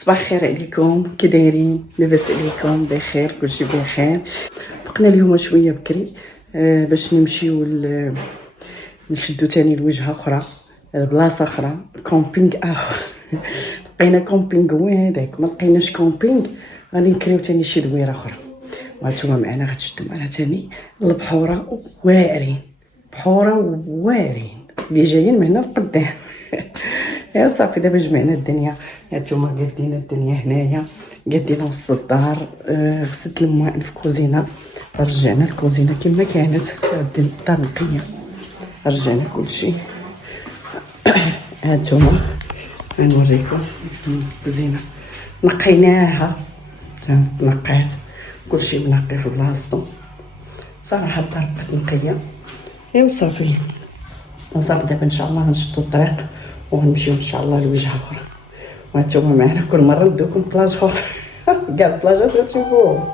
صباح الخير عليكم، كي دايرين؟ لاباس عليكم؟ بخير، كلشي بخير. بقنا اليوم شويه بكري باش نمشيو نشدو تاني لوجهه اخرى، بلاصه اخرى، كومبينغ اخر. لقينا كومبينغ هذاك، ما لقيناش كومبينغ غادي نكريو تاني شي دويره اخرى. وهانتوما معنا غتشدو معنا تاني البحوره واعرين، بحوره واعرين اللي جايين من هنا لقدام. يا صافي دابا جمعنا الدنيا، هانتوما قادين الدنيا هنايا، قادين وسط الدار. غسلت الماء في الكوزينه، رجعنا الكوزينه كما كانت، الدار نقيه، رجعنا كلشي. هانتوما غنوريكم الكوزينه نقيناها، تنقات كلشي منقي في بلاصتو. صراحه الدار بقات نقيه. ايوا صافي دابا ان شاء الله غنشدو الطريق وغنمشيو ان شاء الله لوجهه اخرى. وانتم معنا كل مره ندوكم بلاصه اخرى. كاع البلاصات غتشوفوهم.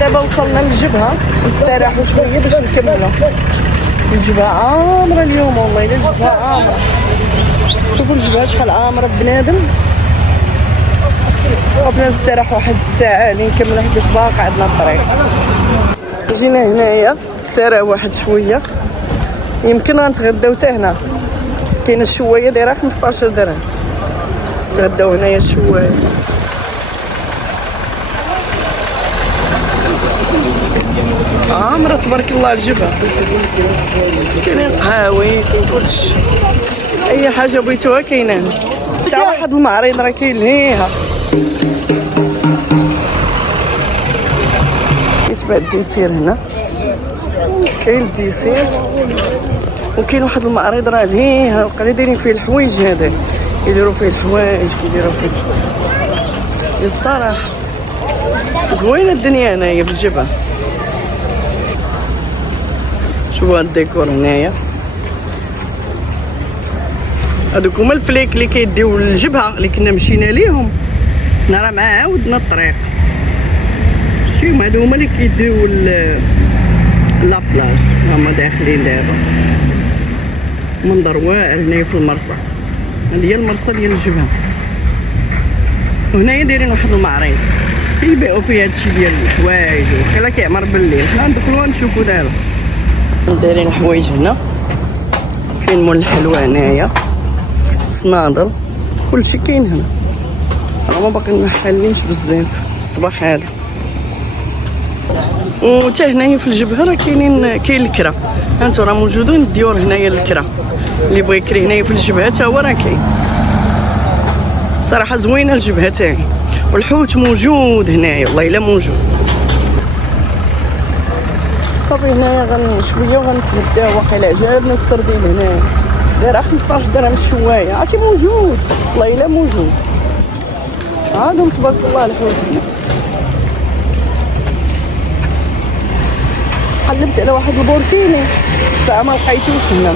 دابا وصلنا للجبهه، نستراحوا شويه باش نكملوا. الجبهه عامره اليوم، والله الا الجبهه عامره. شوفوا الجبهه شحال عامره بنادم. وقفنا نستراحوا واحد الساعه اللي نكملوا حيت باقي عندنا الطريق. جينا هنايا سارع واحد شويه، يمكن غنتغداو حتى هنا. كاينه الشوايه دايره 15 درهم، تغداو هنايا الشوايه. عامرة تبارك الله الجبهة، كاينين قهاوي، كاين كلشي، اي حاجه بغيتوها كاينه هنا. حتى واحد المعرض راه كاين لهيها، كيتباع الديسير هنا، كاين الديسير وكاين واحد المعرض راه لهيها، بقى دايرين فيه الحوايج هذا، يديروا فيه الحوايج، كيديروا فيه الصراحه زوينه الدنيا هنايا في الجبهه. شوفوا هاد الديكور هنايا، هادوك هما الفليك اللي كيديو للجبهه اللي كنا مشينا ليهم. حنا راه مع عاودنا الطريق، شتيهم هادو هما اللي كيديو لابلاج. هما داخلين دابا منظر واعر هنايا في المرسى. هادي هي المرسى ديال الجبهه، وهنايا دايرين واحد المعرض كيبيعوا فيه هادشي ديال الحوايج، وخلا كيعمر بالليل. حنا ندخلوا نشوفوا دابا دايرين الحوايج هنا. كاين مول الحلوى هنايا، الصنادل، كلشي كاين هنا. راه ما باقي محالينش بزاف الصباح هذا. وتا هنايا في الجبهه راه كاين الكرا، هانتو راه موجودين الديور هنايا الكرا، اللي بغى يكري هنايا في الجبهه تا هو راه كاين. صراحه زوينه الجبهه تاعي، والحوت موجود هنايا، والله الا موجود. صافي هنايا شويه وغنتغداو. واقيلا عجبنا السردين هنايا، دايره 15 درهم الشوايه، عرفتي موجود، والله الا موجود. هادو تبارك الله الحوت هنا. قلبت على واحد البوركيني الساعه ما لقيتوش هنا.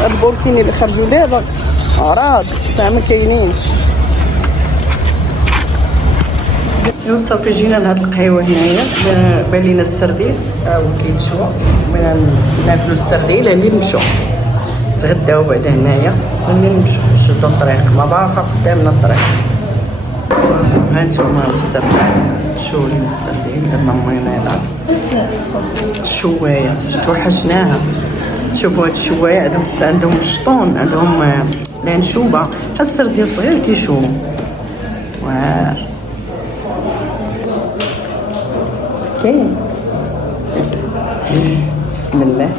هاد البوركيني اللي خرجوا دابا عراض الساعه ما كاينينش. ايوا صافي جينا لهاد القهيوه هنايا بان لينا السردين ها هو كيتشوى. بغينا ناكلو السردين اللي نمشيو تغداو بعدا هنايا ملي نمشيو نشدو الطريق مبارقه قدامنا الطريق. ها نتوما السردين شوفوا لينا السردين درنا مينيضه الشوايه توحشناها. شوفوا هاد الشوايه عندهم الشطون عندهم لانشوبه بحال السردين صغير كيشوفوا. كاين بسم الله.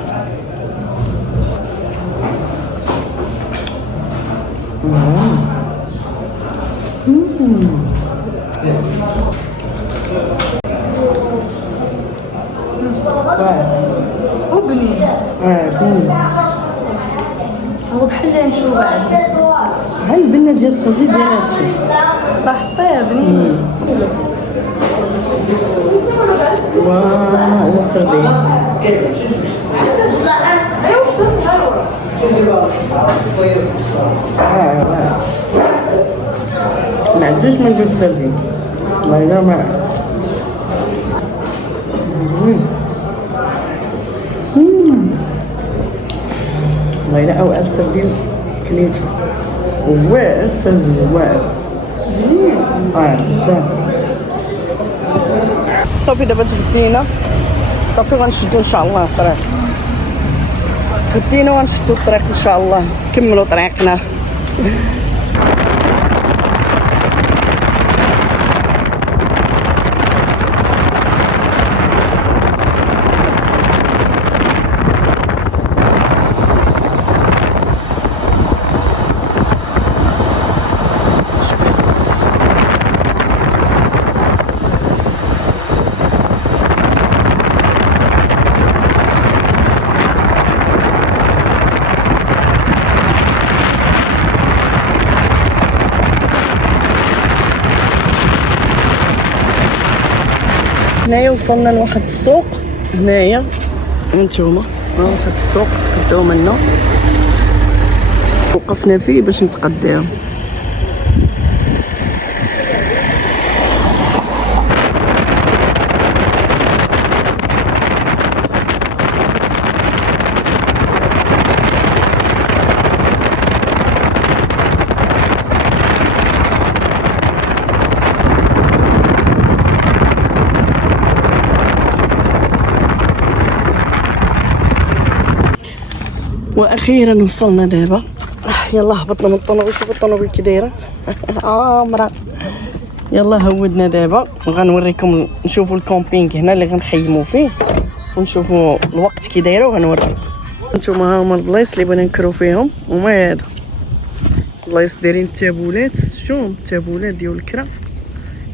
وبنين هو بحال نشوف بعد هاي البنه ديال الصديق ديال هادشي طحطيه بنين. واه السردين ما عندوش ما ندير السردين والله الا ما والله الا اوعى السردين كليتو واعر السردين واعر صافي دابا تغدينا صافي غنشدو ان شاء الله الطريق. تغدينا وغنشدو الطريق ان شاء الله نكملوا طريقنا. هنايا وصلنا لواحد السوق هنايا هانتوما واحد السوق تقداو منه وقفنا فيه باش نتقداو. واخيرا وصلنا دابا. يلا هبطنا من الطوموبيل. شوفوا الطوموبيل كي دايره عامره. يلا هودنا دابا وغنوريكم نشوفوا الكامبينغ هنا اللي غنخيموا فيه ونشوفوا الوقت كي دايره وغنوريكم. نتوما ها هما البلايص اللي بغينا نكرو فيهم وما هذا البلايص دايرين التابولات. شوفوا التابولات ديال الكرا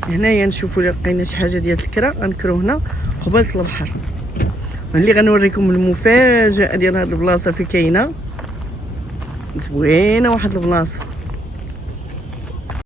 هنايا. نشوفوا لقينا شي حاجه ديال الكرا غنكرو هنا قبالة البحر. اللي غنوريكم المفاجاه ديال هاد البلاصه في كاينه زوينه واحد البلاصه.